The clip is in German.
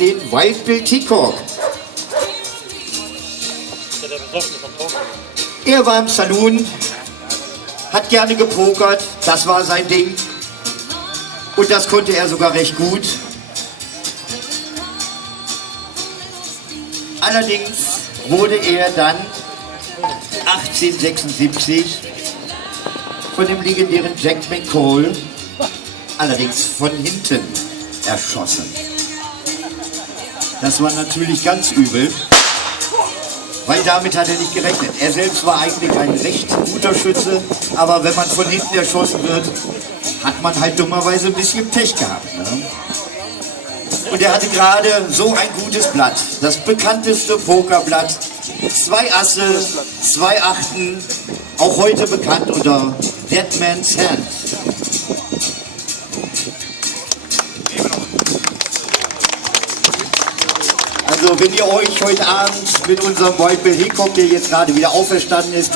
den Wild Bill Ticock. Er war im Saloon, hat gerne gepokert, das war sein Ding. Und das konnte er sogar recht gut. Allerdings wurde er dann 1876 von dem legendären Jack McCall, allerdings von hinten, erschossen. Das war natürlich ganz übel, weil damit hat er nicht gerechnet. Er selbst war eigentlich ein recht guter Schütze, aber wenn man von hinten erschossen wird, hat man halt dummerweise ein bisschen Pech gehabt. Ne? Und er hatte gerade so ein gutes Blatt, das bekannteste Pokerblatt, 2 Asse, 2 Achten, auch heute bekannt unter Dead Man's Hand. Also wenn ihr euch heute Abend mit unserem Wild Bill Hickok, der jetzt gerade wieder auferstanden ist,